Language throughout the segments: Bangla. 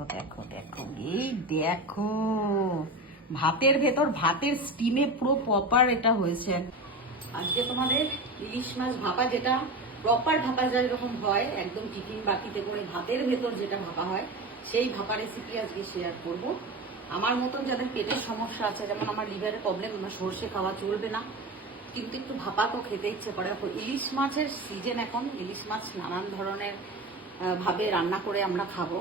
দেখো দেখো এই দেখো ভাতের ভেতর ভাতের স্টিমে পুরো প্রপার এটা হয়েছে। আজকে তোমাদের ইলিশ মাছ ভাপা, যেটা প্রপার ভাপা যায় যখন হয় একদম টিফিন বাটিতে করে ভাতের ভেতর যেটা ভাপা হয়, সেই ভাপা রেসিপি আজকে শেয়ার করব। আমার মতন যাদের পেটের সমস্যা আছে, যেমন আমার লিভারের প্রবলেম, আমার সর্ষে খাওয়া চলবে না, কিন্তু একটু ভাপা তো খেতে ইচ্ছে করে। ইলিশ মাছের সিজন এখন, ইলিশ মাছ নানান ধরনের ভাবে রান্না করে আমরা খাবো।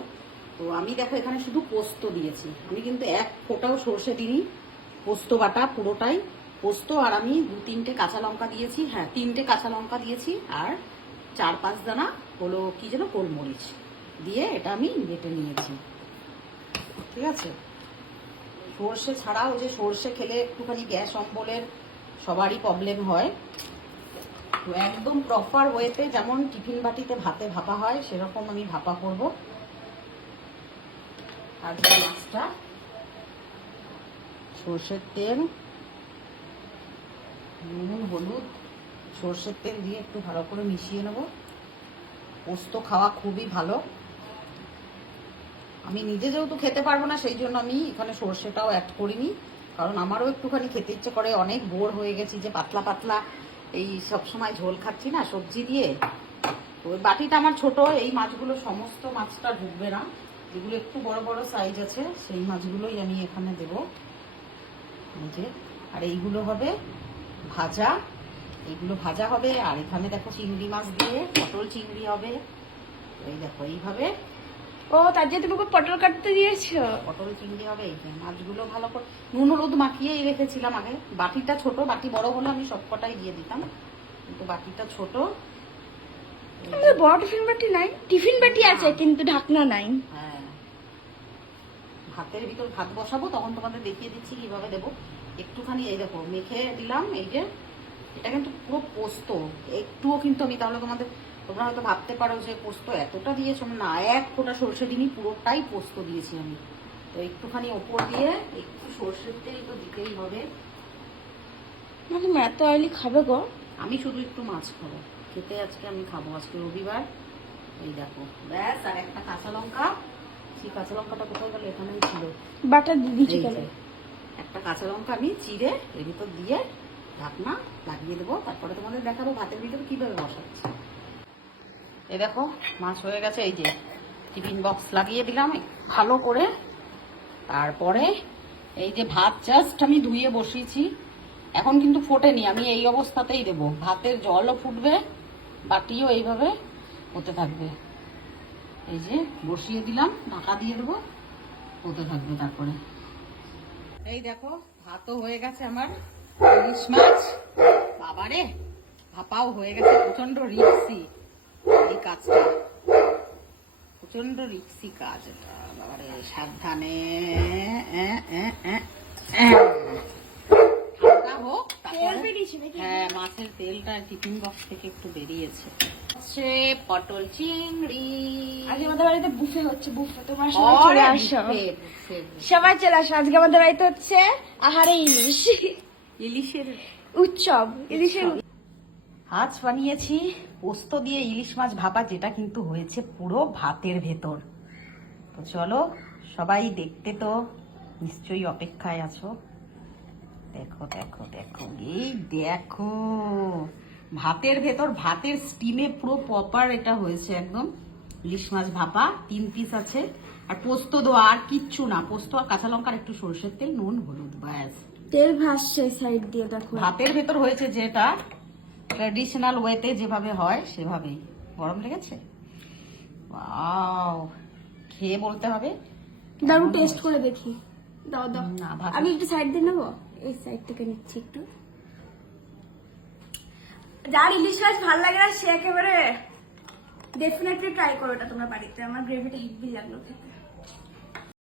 তো আমি দেখো এখানে শুধু পোস্ত দিয়েছি, আমি কিন্তু এক ফোঁটাও সর্ষে দিইনি, পোস্ত বাটা পুরোটাই পোস্ত। আর আমি 2-3টে কাঁচা লঙ্কা দিয়েছি, হ্যাঁ 3টে কাঁচা লঙ্কা দিয়েছি, আর 4-5 দানা হলো কি যেন গোলমরিচ দিয়ে এটা আমি বেটে নিয়েছি। ঠিক আছে, সর্ষে ছাড়াও যে সর্ষে খেলে একটুখানি গ্যাস অম্বলের সবারই প্রবলেম হয়, তো একদম প্রপার ওয়েতে যেমন টিফিন বাটিতে ভাতে ভাপা হয় সেরকম আমি ভাপা করব। আর যে মাছটা, সর্ষের তেল, নুন, হলুদ, সর্ষের তেল দিয়ে একটু ভালো করে মিশিয়ে নেব। পোস্ত খাওয়া খুবই ভালো, আমি নিজে যেহেতু খেতে পারবো না সেই জন্য আমি এখানে সর্ষেটাও অ্যাড করিনি, কারণ আমারও একটুখানি খেতে ইচ্ছে করে। অনেক বোর হয়ে গেছি যে পাতলা পাতলা এই সব সময় ঝোল খাচ্ছি না সবজি দিয়ে। তো ওই বাটিটা আমার ছোট, এই মাছগুলো সমস্ত মাছটা ঢুকবে না, যেগুলো একটু বড় বড় সাইজ আছে সেই মাছগুলোই আমি এখানে দেব। এই যে, আর এইগুলো হবে ভাজা, এইগুলো ভাজা হবে। আর এখানে দেখো চিংড়ি মাছ দিয়ে পটল চিংড়ি হবে। এই দেখো এইভাবে। ও, তার জন্য তুমি পটল কাটতে দিয়েছো? পটল চিংড়ি হবে। এই যে মাছগুলো ভালো করে নুন হলুদ মাখিয়েই রেখেছিলাম আগে। বাটিটা ছোট, বাটি বড় হলে আমি সবকটাই দিয়ে দিতাম, কিন্তু বাটিটা ছোট। আমাদের বড় টিফিন বাটি নাই, টিফিন বাটি আছে কিন্তু ঢাকনা নাই। হ্যাঁ, ভাতের ভিতর ভাত বসাবো তখন তোমাদের দেখিয়ে দিচ্ছি কিভাবে দেবো। একটুখানি এই দেখো মেখে দিলাম। এই যে এটা কিন্তু পুরো পোস্ত, একটুও কিন্তু আমি, তাহলে তোমরা হয়তো ভাবতে পারো যে পোস্ত এতটা দিয়েছো, না, এক ফোঁটা সর্ষে দিনই, পুরোটাই পোস্ত দিয়েছি আমি। তো একটুখানি ওপর দিয়ে একটু সর্ষের তেল তো দিতেই হবে। মানে এত অয়েলি খাবে গো? আমি শুধু একটু মাছ খাবো, খেতে আজকে আমি খাবো, আজকে রবিবার। এই দেখো ব্যাস, আর একটা কাঁচা লঙ্কা, সেই কাঁচা লঙ্কাটা কোথায় গেল, এখানেই ছিল, বাটা দিয়েছি কেন? একটা কাঁচা লঙ্কা আমি চিড়ে এর ভিতর দিয়ে ঢাকনা লাগিয়ে দেবো। তারপরে তোমাদের দেখাবো ভাতের ভিতরে কিভাবে বসাচ্ছি। এই দেখো মাছ হয়ে গেছে। এই যে টিফিন বক্স লাগিয়ে দিলাম ভালো করে। তারপরে এই যে ভাত জাস্ট আমি ধুয়ে বসিয়েছি, এখন কিন্তু ফোটেনি, আমি এই অবস্থাতেই দেবো। ভাতের জলও ফুটবে, বাটিও এইভাবে হতে থাকবে। এই যে বসিয়ে দিলাম, ঢাকা দিয়ে দেবো, হতে থাকবে। তারপরে এই দেখো ভাতও হয়ে গেছে আমার, ইলিশ মাছ বাবারে ভাপাও হয়ে গেছে। প্রচন্ড রিক্সি এই কাজটা, প্রচন্ড রিক্সি কাজ এটা বাবারে, সাবধানে। ঠান্ডা হোক তারপরে। হ্যাঁ, মাছের তেলটা টিফিন বক্স থেকে একটু বেরিয়েছে। পটল চিংড়ি আজকে আমাদের বাড়িতে বুফে হচ্ছে, বুফে। তোমার সবাই চলে আসো, সবাই চলে আসো। আজকে আমাদের বাড়িতে হচ্ছে আহারে ইলিশ, ইলিশের উৎসব, ইলিশের। আজ বানিয়েছি পোস্ত দিয়ে ইলিশ মাছ ভাপা, যেটা কিন্তু হয়েছে পুরো ভাতের ভেতর। তো চলো সবাই দেখতে তো নিশ্চয়ই অপেক্ষায় আছো। দেখো দেখো দেখো এই দেখো ভাতের ভেতর ভাতের স্টিমে পুরো প্রপার এটা হয়েছে একদম ইলিশ মাছ ভাপা। 3 পিস আছে, আর পোস্ত দেওয়া, আর কিচ্ছু না, পোস্ত আর কাঁচা লঙ্কার একটু সরষের তেল, নুন, হলুদ, ব্যাস। তেল ভাসছে সাইড দিয়ে, দেখো। ভাতের ভেতর হয়েছে যেটা ট্র্যাডিশনাল ওয়েতে যেভাবে হয় সেভাবেই। গরম লেগেছে? ওয়াও, খেয়ে বলতে হবে। দারুন টেস্ট করে দেখি। দাও দাও, না, আমি একটু সাইড দিয়ে নেবো, এই সাইড থেকে নিচ্ছি একটু। যার ইলিশ মাছ ভালো লাগে না সে একেবারে ডেফিনেটলি ট্রাই করো এটা তোমরা বাড়িতে। আমার গ্রেভিটা হেভি লাগলো খেতে।